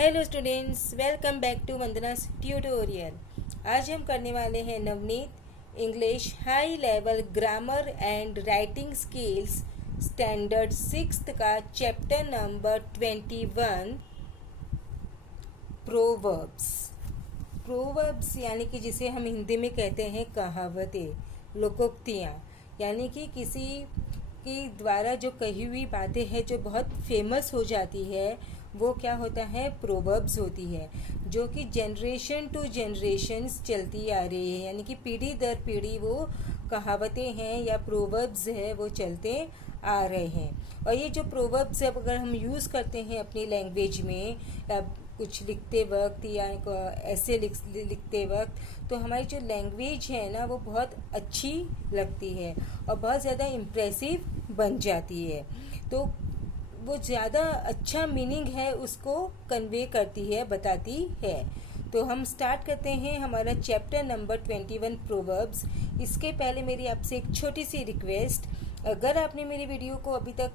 Hello students, welcome back to Vandana's tutorial. आज हम करने वाले हैं Navneet English high level grammar and writing skills standard 6th का चैप्टर नंबर 21 प्रोवर्ब्स। प्रोवर्ब्स यानी कि जिसे हम हिंदी में कहते हैं कहावतें, लोकोक्तियाँ, यानी कि किसी के द्वारा जो कही हुई बातें हैं जो बहुत फेमस हो जाती है, वो क्या होता है, प्रोवर्ब्स होती है, जो कि जनरेशन टू जनरेशन्स चलती आ रही है, यानी कि पीढ़ी दर पीढ़ी वो कहावतें हैं या प्रोवर्ब्स है वो चलते आ रहे हैं। और ये जो प्रोवर्ब्स है अगर हम यूज़ करते हैं अपनी लैंग्वेज में या कुछ लिखते वक्त या ऐसे लिखते वक्त, तो हमारी जो लैंग्वेज है ना वो बहुत अच्छी लगती है और बहुत ज़्यादा इम्प्रेसिव बन जाती है। तो वो ज़्यादा अच्छा मीनिंग है उसको कन्वे करती है, बताती है। तो हम स्टार्ट करते हैं हमारा चैप्टर नंबर 21 प्रोवर्ब्स। इसके पहले मेरी आपसे एक छोटी सी रिक्वेस्ट, अगर आपने मेरी वीडियो को अभी तक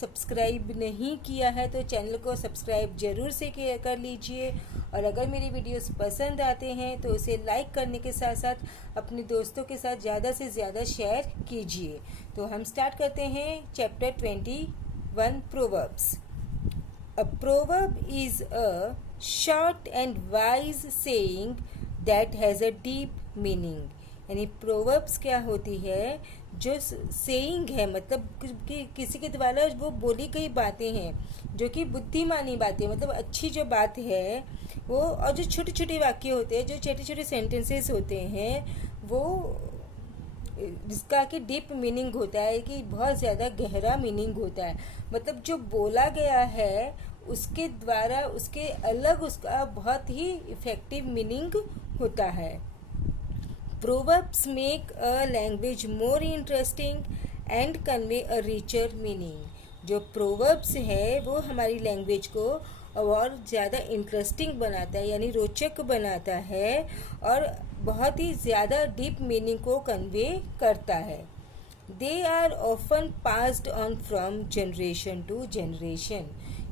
सब्सक्राइब नहीं किया है तो चैनल को सब्सक्राइब ज़रूर से कर लीजिए, और अगर मेरी वीडियोस पसंद आते हैं तो उसे लाइक करने के साथ साथ अपने दोस्तों के साथ ज़्यादा से ज़्यादा शेयर कीजिए। तो हम स्टार्ट करते हैं chapter 21 Proverbs. A proverb is a short and wise saying that has a deep meaning. यानी प्रोवर्ब्स क्या होती है, जो सेइंग है, मतलब कि किसी के द्वारा वो बोली गई बातें हैं जो कि बुद्धिमानी बातें, मतलब अच्छी जो बात है वो, और जो छोटे छोटे वाक्य होते हैं, जो छोटे छोटे सेंटेंसेस होते हैं, वो जिसका कि डीप मीनिंग होता है, कि बहुत ज़्यादा गहरा मीनिंग होता है, मतलब जो बोला गया है उसके द्वारा उसके अलग उसका बहुत ही इफ़ेक्टिव मीनिंग होता है। Proverbs make a language more interesting and convey a richer meaning. जो प्रोवर्ब्स है वो हमारी लैंग्वेज को और ज़्यादा इंटरेस्टिंग बनाता है, यानी रोचक बनाता है, और बहुत ही ज़्यादा डीप मीनिंग को कन्वे करता है। They are often passed on from generation to generation,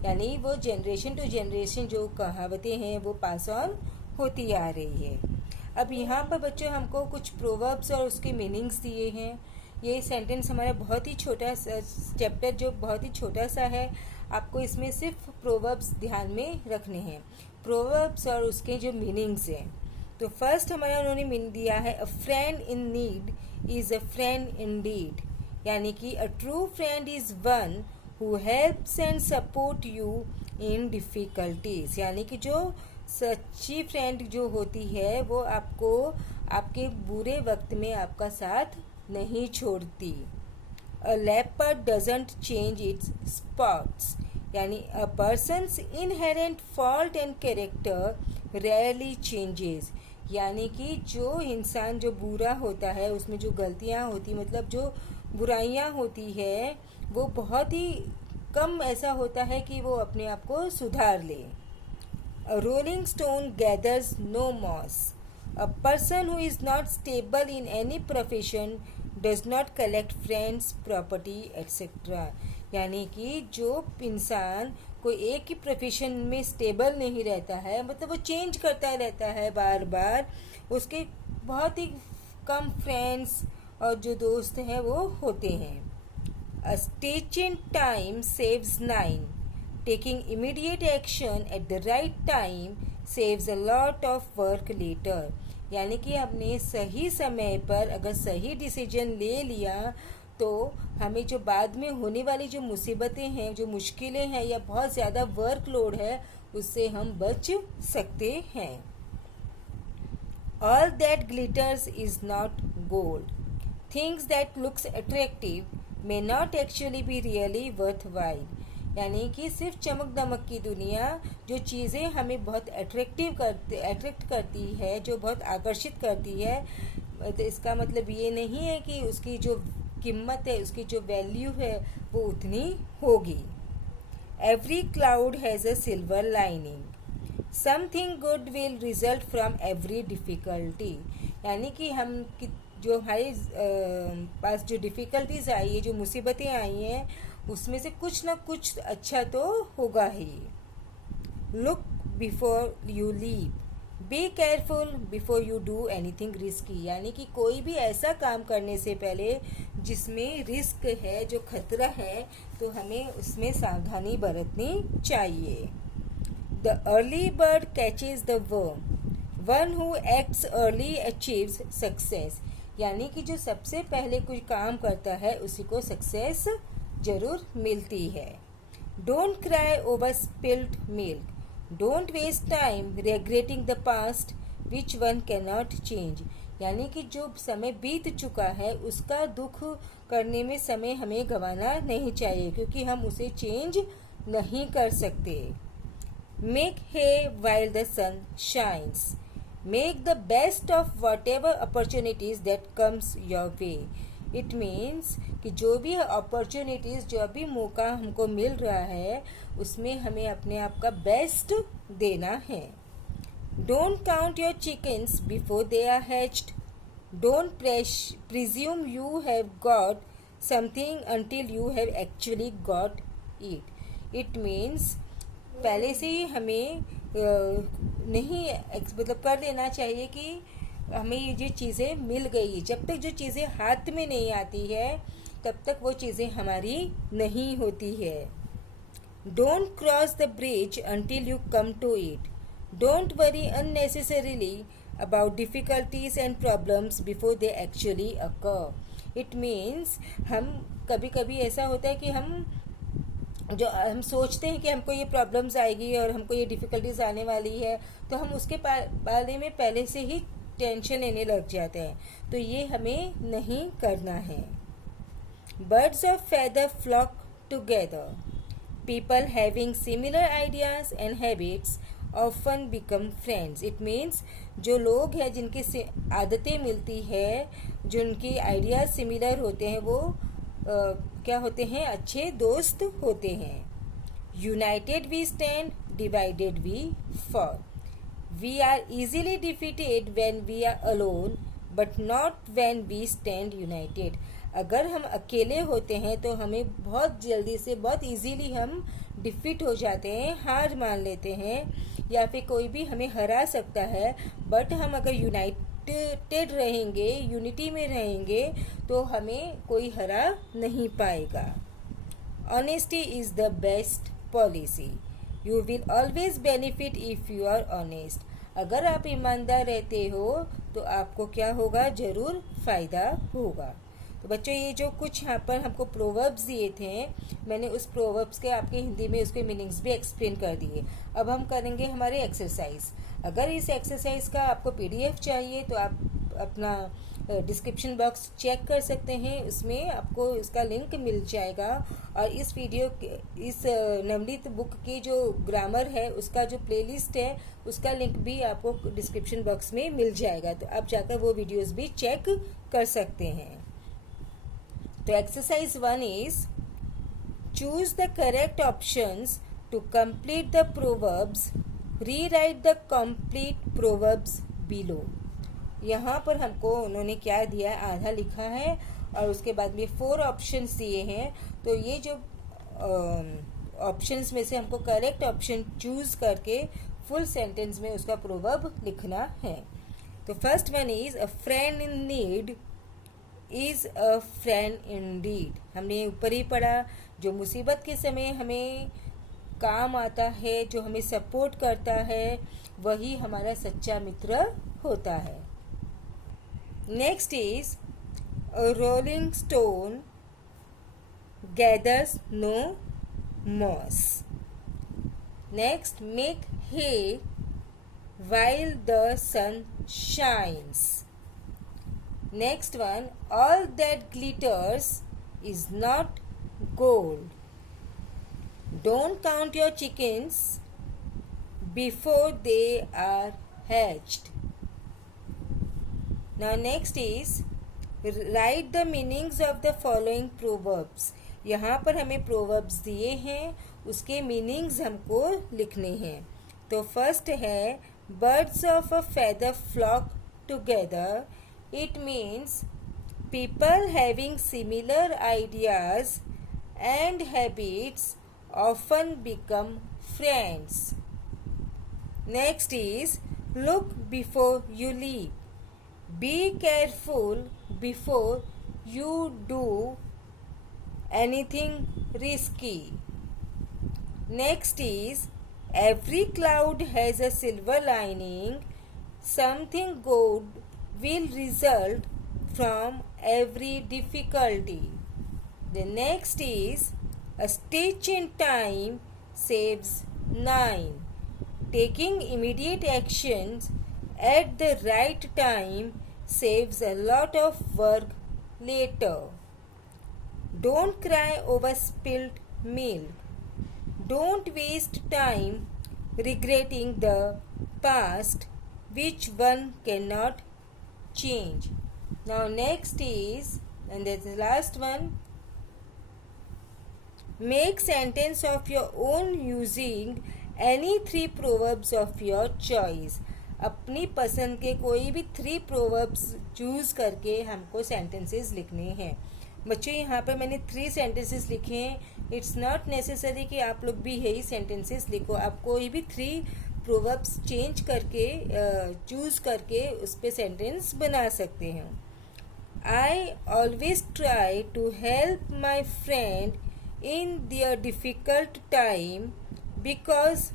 यानी वो जनरेशन टू जनरेशन जो कहावतें हैं वो पास ऑन होती आ रही है। अब यहाँ पर बच्चों हमको कुछ प्रोवर्ब्स और उसके मीनिंग्स दिए हैं। ये सेंटेंस हमारा बहुत ही छोटा चैप्टर जो बहुत ही छोटा सा है, आपको इसमें सिर्फ प्रोवर्ब्स ध्यान में रखने हैं, प्रोवर्ब्स और उसके जो मीनिंग्स हैं। तो फर्स्ट हमारा उन्होंने मीनिंग दिया है, a friend in need is a friend in deed, यानी कि a true friend is one who helps and support you in difficulties, यानी कि जो सच्ची फ्रेंड जो होती है वो आपको आपके बुरे वक्त में आपका साथ नहीं छोड़ती। A leopard doesn't change its spots, यानी a person's inherent fault and character rarely changes, यानी कि जो इंसान जो बुरा होता है उसमें जो गलतियां होती, मतलब जो बुराइयां होती है, वो बहुत ही कम ऐसा होता है कि वो अपने आप को सुधार ले। A rolling stone gathers no moss. A person who is not stable in any profession does not collect friends, property, etc. यानी कि जो इंसान कोई एक ही प्रोफेशन में स्टेबल नहीं रहता है, मतलब वो चेंज करता रहता है बार बार, उसके बहुत ही कम फ्रेंड्स और जो दोस्त हैं वो होते हैं। A stitch in time saves 9. Taking immediate action at the right time saves a lot of work later, यानी कि हमने सही समय पर अगर सही डिसीजन ले लिया तो हमें जो बाद में होने वाली जो मुसीबतें हैं, जो मुश्किलें हैं या बहुत ज़्यादा वर्कलोड है, उससे हम बच सकते हैं। All that glitters is not gold. Things that looks attractive may not actually be really worthwhile, यानी कि सिर्फ चमक दमक की दुनिया, जो चीज़ें हमें बहुत अट्रैक्ट करती है, जो बहुत आकर्षित करती है, तो इसका मतलब ये नहीं है कि उसकी जो कीमत है, उसकी जो वैल्यू है वो उतनी होगी। Every cloud has a silver lining, something good will result from every difficulty, यानी कि हम जो हमारे पास जो डिफ़िकल्टीज आई है, जो मुसीबतें आई हैं, उसमें से कुछ ना कुछ अच्छा तो होगा ही। Look before you leave, be careful before you do anything risky. यानी कि कोई भी ऐसा काम करने से पहले जिसमें रिस्क है, जो खतरा है, तो हमें उसमें सावधानी बरतनी चाहिए। The early bird catches the worm, one who acts early achieves success. यानी कि जो सबसे पहले कोई काम करता है उसी को सक्सेस जरूर मिलती है। Don't cry over spilled milk, don't waste time regretting the past which one can not change. यानी कि जो समय बीत चुका है उसका दुख करने में समय हमें गंवाना नहीं चाहिए, क्योंकि हम उसे चेंज नहीं कर सकते। Make hay while the sun shines, make the best of whatever opportunities that comes your way. It means कि जो भी अपॉर्चुनिटीज़, जो भी मौका हमको मिल रहा है उसमें हमें अपने आप का बेस्ट देना है। Don't count your chickens before they are hatched, don't presume you have got something until you have actually got it. It means पहले से ही हमें नहीं मतलब कर लेना चाहिए कि हमें ये चीज़ें मिल गई। जब तक जो चीज़ें हाथ में नहीं आती है तब तक वो चीज़ें हमारी नहीं होती है। Don't cross the bridge until you come to it, don't worry unnecessarily about difficulties and problems before they actually occur. It means हम कभी कभी ऐसा होता है कि हम सोचते हैं कि हमको ये प्रॉब्लम्स आएगी और हमको ये डिफ़िकल्टीज आने वाली है, तो हम उसके बारे में पहले से ही टेंशन लेने लग जाते हैं, तो ये हमें नहीं करना है। Birds of feather flock together, people having similar ideas and habits often become friends. It means जो लोग हैं जिनकी आदतें मिलती है, जो उनकी आइडियाज सिमिलर होते हैं, वो क्या होते हैं, अच्छे दोस्त होते हैं। United we stand, divided we fall, we are easily defeated when we are alone but not when we stand united। अगर हम अकेले होते हैं तो हमें बहुत जल्दी से, बहुत इजीली हम डिफीट हो जाते हैं, हार मान लेते हैं, या फिर कोई भी हमें हरा सकता है। बट हम अगर यूनाइटेड रहेंगे, यूनिटी में रहेंगे, तो हमें कोई हरा नहीं पाएगा। Honesty is the best policy, you will always benefit if you are honest. अगर आप ईमानदार रहते हो तो आपको क्या होगा, ज़रूर फ़ायदा होगा। तो बच्चों, ये जो कुछ यहाँ पर हमको प्रोवर्ब्स दिए थे, मैंने उस प्रोवर्ब्स के आपके हिंदी में उसके मीनिंग्स भी एक्सप्लेन कर दिए। अब हम करेंगे हमारे एक्सरसाइज। अगर इस एक्सरसाइज का आपको पीडीएफ चाहिए तो आप अपना डिस्क्रिप्शन बॉक्स चेक कर सकते हैं, उसमें आपको इसका लिंक मिल जाएगा। और इस नवनीत बुक की जो ग्रामर है उसका जो प्लेलिस्ट है उसका लिंक भी आपको डिस्क्रिप्शन बॉक्स में मिल जाएगा, तो आप जाकर वो वीडियोस भी चेक कर सकते हैं। तो exercise 1 is choose the correct options to complete the proverbs, rewrite the complete proverbs below. यहाँ पर हमको उन्होंने क्या दिया है, आधा लिखा है और उसके बाद में 4 ऑप्शंस दिए हैं। तो ये जो ऑप्शंस में से हमको करेक्ट ऑप्शन चूज करके फुल सेंटेंस में उसका प्रोवर्ब लिखना है। तो first one is a friend in need is a friend Indeed. हमने ऊपर ही पढ़ा, जो मुसीबत के समय हमें काम आता है, जो हमें सपोर्ट करता है, वही हमारा सच्चा मित्र होता है। Next is a rolling stone gathers no moss. Next, make hay while the sun shines. Next one, all that glitters is not gold. Don't count your chickens before they are hatched. Now next is write the meanings of the following proverbs. यहाँ पर हमें proverbs दिए हैं, उसके meanings हमको लिखने हैं। तो फर्स्ट है birds of a feather flock together. It means people having similar ideas and habits often become friends. Next is look before you leap. Be careful before you do anything risky. Next is every cloud has a silver lining. Something good will result from every difficulty. The next is a stitch in time saves 9. Taking immediate actions at the right time saves a lot of work later. Don't cry over spilled milk. Don't waste time regretting the past which one cannot change. Now next is, and that's the last one, make sentence of your own using any 3 proverbs of your choice. अपनी पसंद के कोई भी 3 proverbs choose करके हमको sentences लिखने हैं. बच्चों यहाँ पर मैंने 3 सेंटेंसेस लिखे हैं. इट्स नॉट नेसेसरी कि आप लोग भी यही सेंटेंसेस लिखो. आप कोई भी 3 प्रोवर्ब्स चेंज करके चूज़ करके उस पर सेंटेंस बना सकते हैं. I always try to help my friend in their difficult time because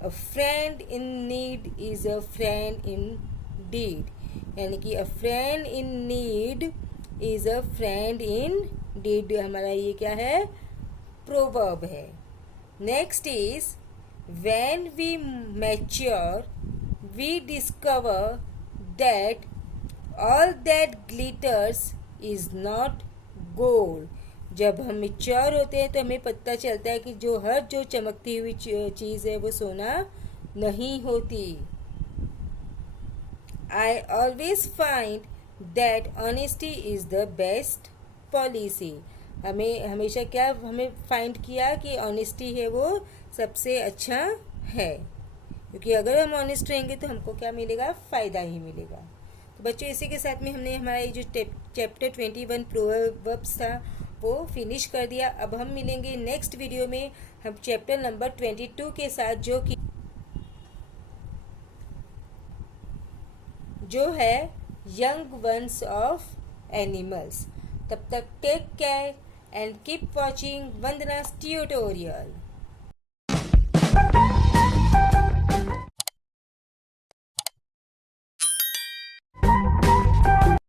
a friend in need is a friend indeed. यानी कि a friend in need is a friend indeed हमारा ये क्या है, प्रोवर्ब है. Next is when we mature we discover that all that glitters is not gold. जब हम mature होते हैं तो हमें पता चलता है कि जो चमकती हुई चीज़ है वो सोना नहीं होती. I always find that honesty is the best policy. हमें हमेशा क्या हमें फाइंड किया कि ऑनेस्टी है वो सबसे अच्छा है, क्योंकि अगर हम ऑनेस्ट रहेंगे तो हमको क्या मिलेगा, फ़ायदा ही मिलेगा. तो बच्चों इसी के साथ में हमने हमारा ये जो चैप्टर 21 प्रोवर्ब्स था वो फिनिश कर दिया. अब हम मिलेंगे नेक्स्ट वीडियो में हम चैप्टर नंबर 22 के साथ जो है यंग वंस ऑफ एनिमल्स. तब तक take care and keep watching Vandana's tutorial.